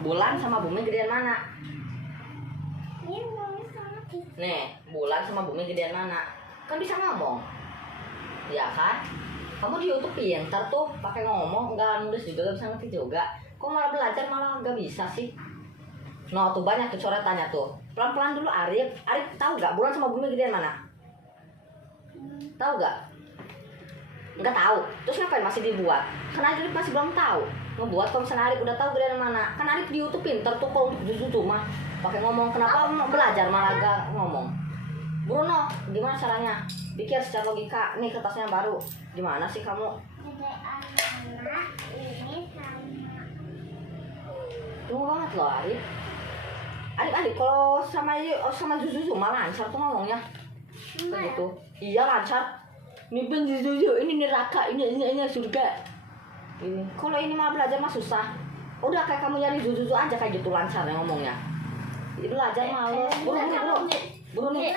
Bulan sama bumi gedean mana? Nih, bulan sama bumi gedean mana? Kan bisa ngomong. Ya kan? Kamu di YouTube pintar tuh, pakai ngomong, nggak nulis juga, nggak bisa ngerti juga. Kok malah belajar malah nggak bisa sih? No, tuh banyak tuh coretannya tuh. Pelan-pelan dulu Arif. Arif tahu nggak bulan sama bumi gedean mana? Tahu nggak? Nggak tahu. Terus ngapain masih dibuat? Karena Arif masih belum tahu. Ngebuat kalau misalnya Arif udah tahu gedean mana. Kan Arif di YouTube pintar tuh kalau untuk jujur mah. Pakai ngomong, kenapa mau belajar malah gak ngomong? Bruno, gimana caranya? Pikir secara logika. Nih kertasnya baru. Gimana sih kamu? Tunggu banget loh Arif. Arif kalau sama Zuzu malah lancar tuh ngomongnya. Kayak gitu. Iya lancar. Ini ben Zuzu, ini neraka, ini surga. Ini. Kalau ini mah belajar mah susah. Udah kayak kamu nyari Zuzu aja kayak gitu lancarnya ngomongnya. Itu belajar malu. Buru nih.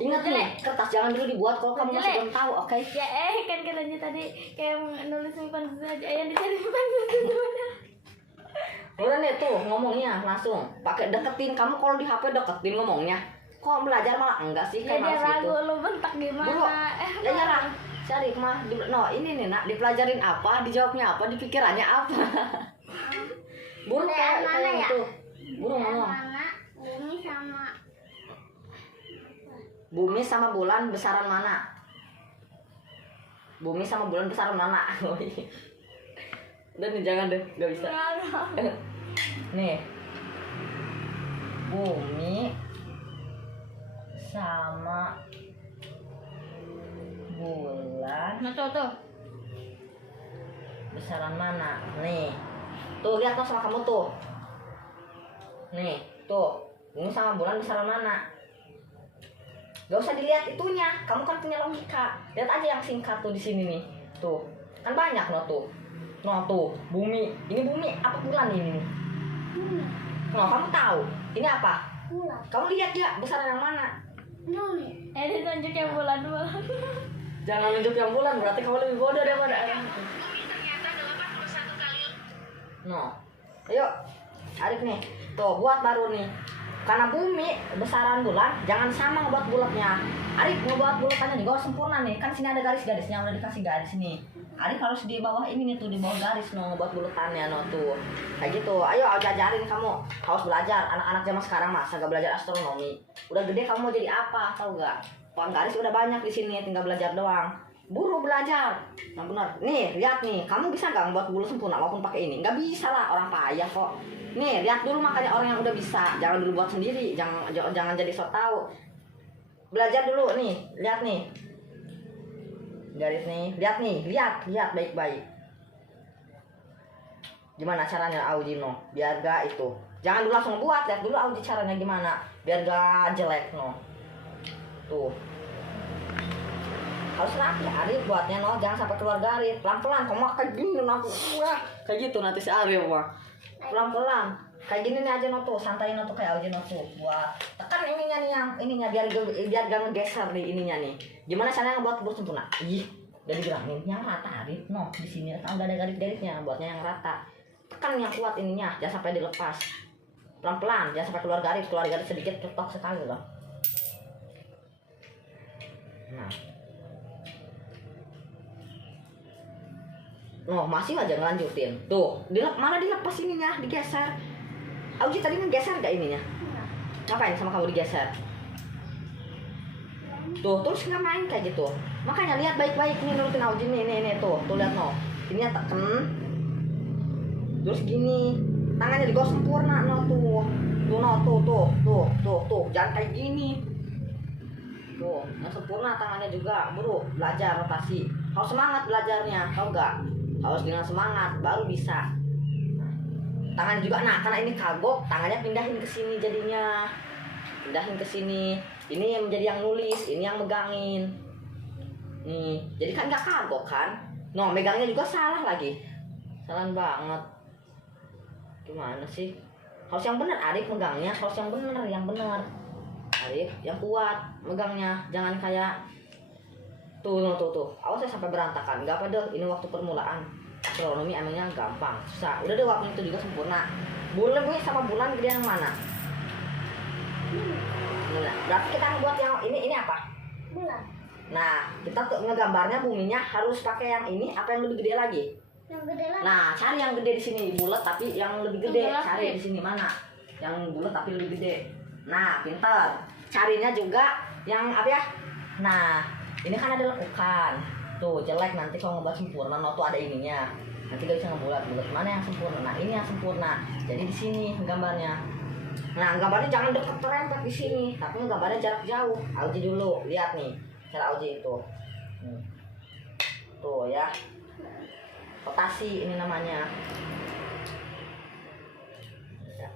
Ingat nih, kertas jangan dulu dibuat kalau kamu masih belum tahu, oke? Ya kan katanya tadi kayak nulis simpan saja yang dicari simpan saja. Udah nih tuh ngomongnya langsung. Pakai deketin, kamu kalau di HP deketin ngomongnya. Kok belajar malah enggak sih kayak malas gitu. Ragu lu bentak gimana? Buru, ya jarang. Cari mah, no ini nih nak, dipelajarin apa, dijawabnya apa, dipikirannya apa. Buru kayak gitu. Buru ngomong. Bumi sama bulan besaran mana? Bumi sama bulan besaran mana? Udah nih jangan deh, nggak bisa. Nih, bumi sama bulan. Nah tuh. Besaran mana? Nih, tuh lihat tuh sama kamu tuh. Nih, tuh bumi sama bulan besaran mana? Gak usah dilihat itunya, kamu kan punya logika. Lihat aja yang singkat tuh di sini nih. Tuh, kan banyak no tuh. No tuh, bumi. Ini bumi apa bulan ini nih? No, kamu tahu. Ini apa? Bulan. Kamu lihat ya besaran yang mana? Bumi. Ditunjuk yang bulan. Jangan nunjuk yang bulan, berarti kamu lebih bodoh daripada No. Ayo. Arif nih. Tuh, buat baru nih. Karena bumi besaran bulan, jangan sama ngebuat bulatnya. Arif ngebuat bulatannya juga harus sempurna nih. Kan sini ada garis-garisnya, udah dikasih garis nih. Arif harus di bawah ini nih tuh, di bawah garis no ngebuat bulatannya no tuh. Kayak gitu. Ayo ajarin kamu. Harus belajar. Anak-anak zaman sekarang masa gak belajar astronomi. Udah gede kamu mau jadi apa? Tahu gak? Pohon garis udah banyak di sini, tinggal belajar doang. Buru belajar. Nah benar. Nih, lihat nih. Kamu bisa gak membuat bulu sempurna walaupun pakai ini? Gak bisa lah, orang payah kok. Nih, lihat dulu makanya orang yang udah bisa. Jangan dulu buat sendiri, jangan jadi sok tahu. Belajar dulu nih, lihat nih. Garis nih, lihat baik-baik. Gimana caranya Auji no? Biar gak itu. Jangan dulu langsung buat, lihat dulu Auji caranya gimana. Biar gak jelek no. Tuh. Harus rapi Arif buatnya no, jangan sampai keluar garis. Pelan-pelan, kamu kayak gini nanti. Wah, kayak gitu nanti si Arif mah. Pelan-pelan kayak gini nih aja no tuh, santai no tuh kayak aja no tuh. Buat tekan ininya nih, yang ininya biar gak ngegeser nih ininya nih. Gimana caranya ngebuat bulu sempurna? Ih, udah dibilangin yang rata Arif no, di sini udah ada garis-garisnya, buatnya yang rata. Tekan yang kuat ininya, jangan sampai dilepas. Pelan-pelan, jangan sampai keluar garis sedikit, ketok sekali loh. Nah, no masih aja ngelanjutin. Tuh, mana dilepas ininya, digeser. Auji tadi ngegeser gak ininya? Ngapain sama kamu digeser? Tuh, terus ngapain kayak gitu? Makanya lihat baik-baik nih, nurutin Auji nih, tuh lihat no. Ininya tekan. Terus gini, tangannya digosok sempurna no tuh. Tuh, jangan kayak gini. Tuh, yang sempurna tangannya juga, buru belajar rotasi. Harus semangat belajarnya, tau gak? Harus dengan semangat baru bisa. Tangan juga, nah karena ini kagok, tangannya pindahin ke sini jadinya. Pindahin ke sini. Ini yang menjadi yang nulis, ini yang megangin. Nih, jadi kan gak kagok kan? No, megangnya juga salah lagi. Salah banget. Gimana sih? Harus yang benar Arif megangnya, harus yang benar. Arif yang kuat megangnya, jangan kayak tuh. Awas saya sampai berantakan. Gak apa deh, ini waktu permulaan. Astronomi emangnya gampang, susah. Udah deh waktu itu juga sempurna. Bumi sama bulan gede yang mana? Nah, berarti kita buat yang ini apa? Bulan. Nah, kita tuh ngegambarnya buminya harus pakai yang ini apa yang lebih gede lagi? Yang gede lah. Nah, cari yang gede di sini, bulat tapi yang lebih gede. Yang bulat, Cari ya. di sini mana? Yang bulat tapi lebih gede. Nah, pintar. Carinya juga yang apa ya? Nah, ini kan ada lekukan. Tuh, jelek nanti kalau ngebuat sempurna, no tuh ada ininya. Nanti gak bisa ngebulat. Bulat mana yang sempurna? Nah, ini yang sempurna. Jadi di sini gambarnya. Nah, gambarnya jangan deket terempet di sini, tapi gambarnya jarak jauh. Auji dulu, lihat nih. Cara Auji itu. Tuh ya. Rotasi ini namanya.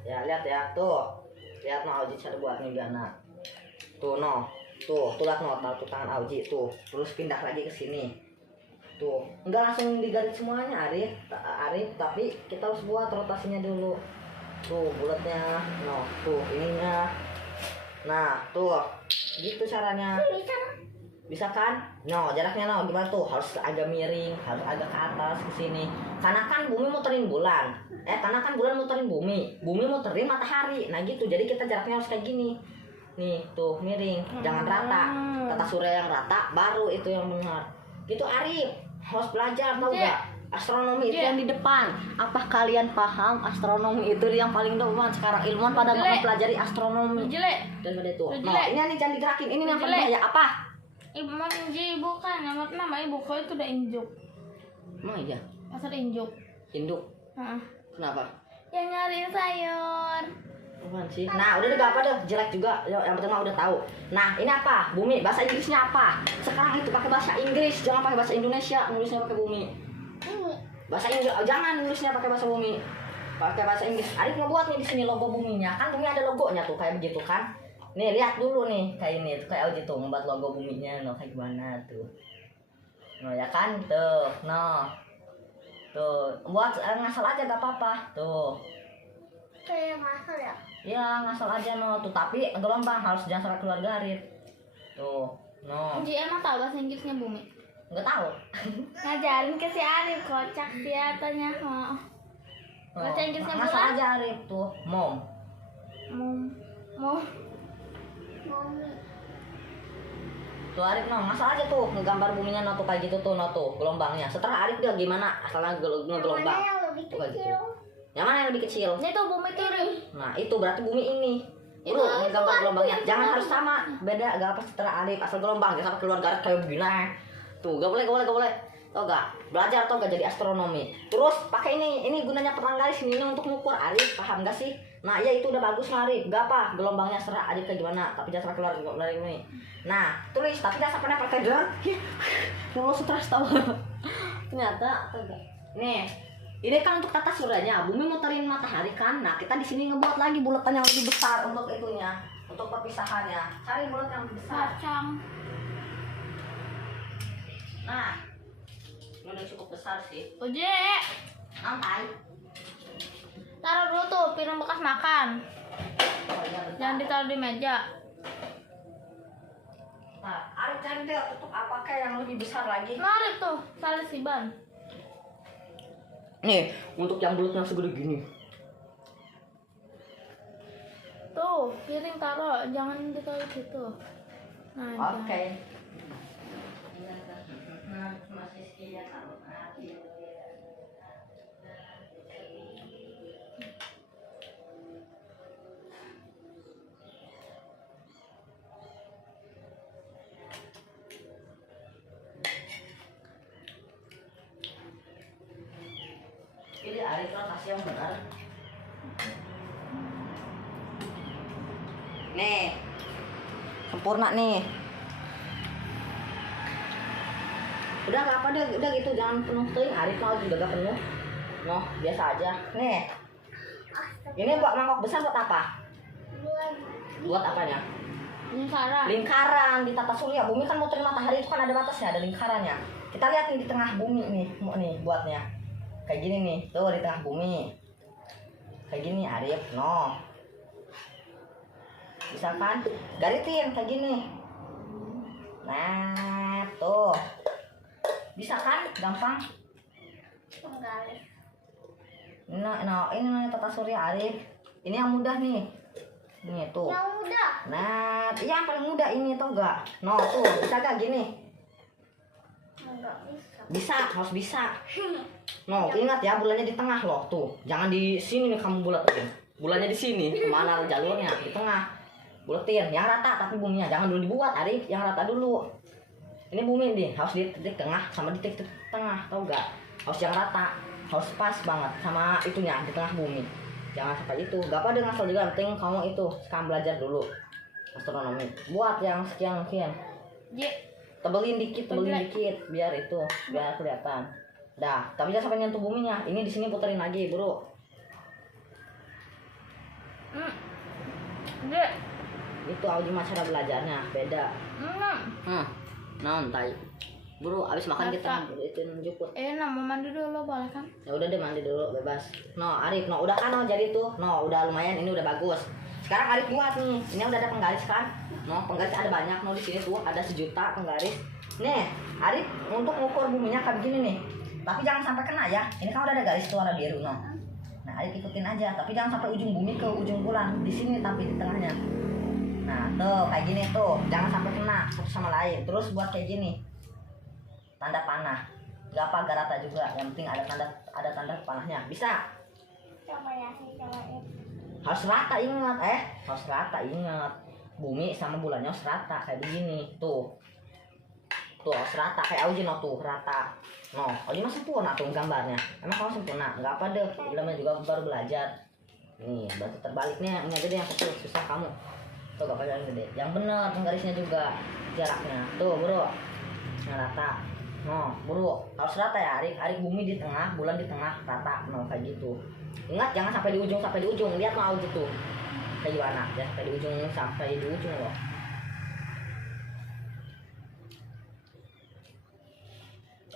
Ya lihat ya, tuh. Lihat no Auji cara buat nih Gana. Tuh no. Tuh lihat no, tahu tangan Auji tuh. Terus pindah lagi ke sini. Tuh, enggak langsung digaris semuanya Arif, tapi kita harus buat rotasinya dulu. Tuh, bulatnya. No, tuh ininya. Nah, tuh. Gitu caranya. Bisa kan? No, jaraknya no gimana tuh? Harus agak miring, harus agak ke atas ke sini. Karena kan bumi muterin bulan. Karena kan bulan muterin bumi. Bumi muterin matahari. Nah, gitu. Jadi kita jaraknya harus kayak gini. Nih, tuh miring, jangan rata. Tata surya yang rata baru itu yang benar. Gitu Arif. Harus belajar tahu gak? Astronomi itu yang di depan. Apa kalian paham astronomi itu yang paling depan sekarang? Ilmuwan pada mempelajari astronomi. Jelek. Daripada itu. Jelek. No, ini nih jangan digerakin. Ini yang paling bahaya. Apa? Ibu mau ibu kan nama ibu kau itu udah injuk. Emang iya? Pasal injuk. Induk. Heeh. Kenapa? Yang nyariin sayur. Apaan sih? Nah, udah gak apa deh, jelek juga. Yang penting mah udah tahu. Nah, ini apa? Bumi. Bahasa Inggrisnya apa? Sekarang itu pakai bahasa Inggris, jangan pakai bahasa Indonesia. Nulisnya pakai bumi. Bahasa Inggris, jangan nulisnya pakai bahasa bumi. Pakai bahasa Inggris. Arif ngebuat nih di sini logo buminya. Kan bumi ada logonya tuh kayak begitu kan? Nih, lihat dulu nih kayak ini, tuh kayak Auji tuh membuat logo buminya, no kayak gimana tuh. No ya kan? Tuh, no. Tuh, buat ngasal aja gak apa-apa. Tuh. Kayak ngasal ya? Ya ngasal aja no tuh, tapi gelombang harus jangan sampai keluar garis. Tuh, no. Ji emang tahu bahasa Inggrisnya bumi? Nggak tahu. Ngajarin ke si Arif, kocak dia tanya. Oh. Bahasa Inggrisnya ngasal bulan? aja Arif tuh, mom. Mau. Tuh Arif no, ngasal aja tuh ngegambar buminya no tuh kayak gitu tuh no tuh gelombangnya. Setelah Arif dia gimana? Asalnya ngegelombang. Tuh kayak gitu. Yang mana yang lebih kecil? Ini tuh bumi tuh. Nah itu berarti bumi ini. Itu gambar gelombangnya. itu Jangan harus sama. Beda gak apa setelah Arif asal gelombang jangan sampai keluar garis kayak begini. Tuh gak boleh. Tau gak? Belajar tau gak jadi astronomi. Terus pakai ini gunanya perang garis ini untuk mengukur Arif. Paham gak sih? Nah ya itu udah bagus Arif. Gak apa gelombangnya serah Arif kayak gimana. Tapi jangan sampai keluar dari ini. Nah tulis tapi jangan sampai pakai gelar. Kalau stres tau. Ternyata tau gak? Nih. Ini kan untuk tata suryanya, bumi muterin matahari kan. Nah, kita di sini ngebuat lagi bulatan yang lebih besar untuk itunya, untuk perpisahannya. Cari bulat yang lebih besar. Kacang. Nah, ini udah cukup besar sih. Oje. Santai. Taruh dulu tuh piring bekas makan. Oh, iya, bentar. Jangan ditaruh di meja. Nah, Arif cari deh tutup apa kayak yang lebih besar lagi. Mari tuh, salis siban. Nih, untuk yang bulatnya segede gini. Tuh, piring taruh, jangan ditaruh di situ. Nah, Oke. Ini Arif rotasi yang benar. Nih, sempurna nih. Udah gak apa deh, udah gitu jangan penuh tuh. Arif mau juga gak penuh. No, biasa aja. Nih, ini buat mangkok besar buat apa? Buat apanya? lingkaran. Lingkaran di tata surya. Bumi kan muterin matahari itu kan ada batasnya, ada lingkarannya. Kita lihat nih di tengah bumi nih, buatnya. Kayak gini nih, tuh di tengah bumi. Kayak gini Arif, no. Bisa kan? Garitin kayak gini. Nah, tuh. Bisa kan? Gampang. Nah, ini nih tata surya Arif. Ini yang mudah nih. Nih tuh. Yang muda. Nah, yang paling mudah ini tau gak? No tuh, bisa gak gini? Enggak bisa. Bisa, harus bisa. No, ingat ya bulannya di tengah loh tuh. Jangan di sini nih kamu bulatin. Bulannya di sini. Kemana jalurnya? Di tengah. Buletin, yang rata tapi buminya jangan dulu dibuat Arif, yang rata dulu. Ini bumi nih, harus di titik tengah sama di titik tengah, tau gak? Harus yang rata, harus pas banget sama itunya di tengah bumi. Jangan sampai itu, gak apa dengan asal juga, penting kamu itu sekarang belajar dulu astronomi. Buat yang sekian, tebelin dikit, biar itu, biar kelihatan. Dah, tapi jangan sampai nyentuh buminya. Ini di sini puterin lagi, bro. Itu Auji cara belajarnya beda. Non tai. Buru abis makan kita itu juput. Mau mandi dulu boleh kan? Ya udah deh mandi dulu bebas. No Arif, no udah kan no jadi tuh. No udah lumayan ini udah bagus. Sekarang Arif buat nih. Ini udah ada penggaris kan? No penggaris ada banyak no di sini tuh ada 1 juta penggaris. Nih Arif untuk ngukur buminya kayak begini nih. Tapi jangan sampai kena ya. Ini kan udah ada garis tuh warna biru no. Nah Arif ikutin aja. Tapi jangan sampai ujung bumi ke ujung bulan. Di sini tapi di tengahnya. Nah tuh kayak gini tuh. Jangan sampai kena satu sama lain. Terus buat kayak gini. Tanda panah, gak apa gak rata juga, yang penting ada tanda panahnya, bisa. Harus rata ingat, harus rata ingat. Bumi sama bulannya harus rata kayak begini, tuh harus rata kayak Auji no tuh rata. No, Auji mah sempurna tuh gambarnya. Emang kamu sempurna? Gak apa deh, namanya juga baru belajar. Nih, batu terbaliknya ini aja deh yang kecil, susah kamu. Tuh gak apa yang gede, yang bener penggarisnya juga jaraknya. Tuh bro, yang rata. No, buru, harus rata ya Arif bumi di tengah, bulan di tengah, rata, no kayak gitu. Ingat jangan sampai di ujung, lihat mau gitu. Kayak gimana? Ya sampai di ujung loh.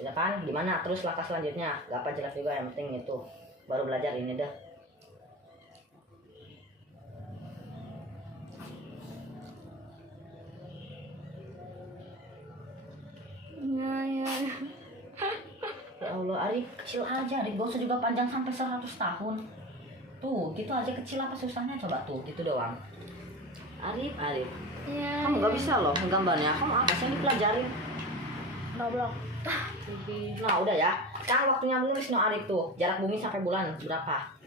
Ya kan? Gimana? Terus langkah selanjutnya, gak apa jelas juga yang penting itu. Baru belajar ini dah. Ya Allah, Arif kecil aja, Arif gak usah juga panjang sampai 100 tahun. Tuh, gitu aja kecil apa susahnya coba tuh, gitu doang. Arif. Ya, Kamu gak bisa loh gambarnya. Kamu apa sih yang dipelajarin? Goblok. Nah, udah ya. Sekarang waktunya menulis no Arif tuh. Jarak bumi sampai bulan berapa?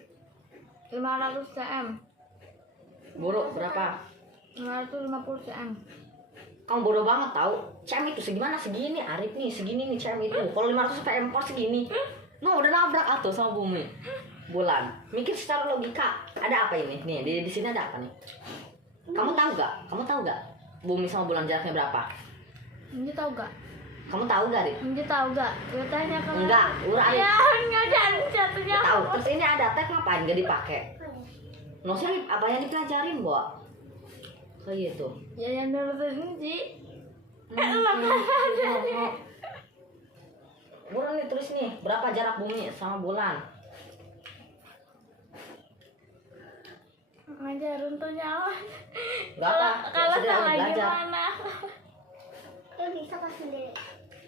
500 cm. Buruk berapa? 550 cm. Kamu bodoh banget tahu. CM itu segini Arif nih, segini nih CM itu. Kalau 500 sampai 4 segini. No, udah nabrak atuh sama bumi. Bulan. Mikir secara logika. Ada apa ini? Nih, di sini ada apa nih? Kamu tahu gak? Bumi sama bulan jaraknya berapa? Ini tahu gak? Kamu tahu gak, Arif? Ini tahu gak? Gue tanya ke Enggak, udah Arif. Ya, enggak jadi jatuhnya. Tahu. Terus ini ada tek ngapain gak dipakai? No, sih apa yang dipelajarin, Bo? Kayak gitu. Ya yang nurutin Ji. Bulan nih tulis nih, berapa jarak bumi sama bulan? Ngajar untungnya Allah. Berapa? Kalau Sudah salah belajar. gimana? Bisa pas sendiri.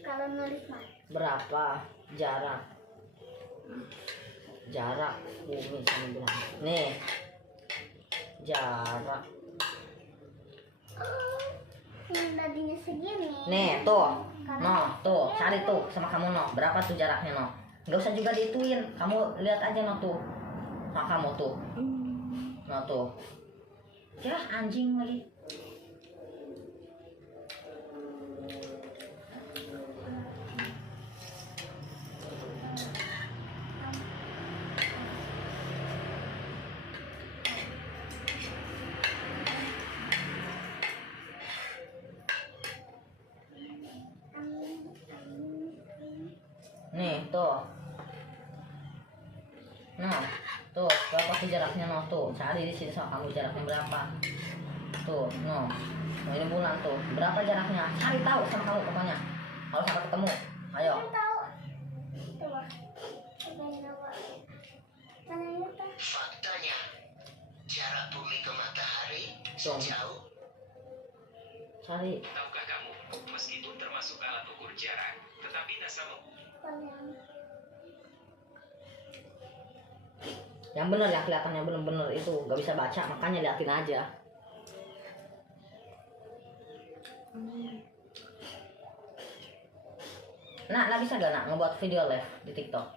Kalau nulis mah. Berapa jarak bumi sama bulan? Nih. Jarak. Tadinya segini. Nih, tuh. No, tuh, cari tuh sama kamu no. Berapa tuh jaraknya no? Gak usah juga dituin. Kamu lihat aja no tuh. Nah, kamu tuh. No tuh. Ya, anjing lagi. Nih, tuh. Nah, tuh, berapa sih jaraknya no tuh? Cari di sini sama kamu jaraknya berapa? Tuh, no. Nah, ini bulan tuh. Berapa jaraknya? Cari tahu sama kamu pokoknya. Kalau sampai ketemu, ayo. Faktanya, jarak bumi ke matahari Tuh. sejauh. Cari. Tahukah kamu, meskipun termasuk alat ukur jarak, tetapi NASA Yang bener yang kelihatannya bener-bener itu gak bisa baca, makanya liatin aja. Nah bisa gak nak ngebuat video live di TikTok?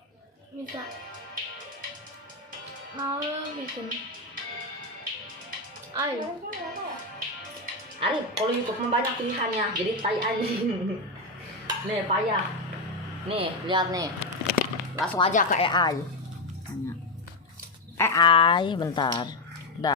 Bisa. Mau bikin. Ayo. Arif, kalau YouTube mah banyak pilihannya, jadi tai anjing. Nih payah. Nih lihat nih, langsung aja ke AI. Tanya. AI bentar.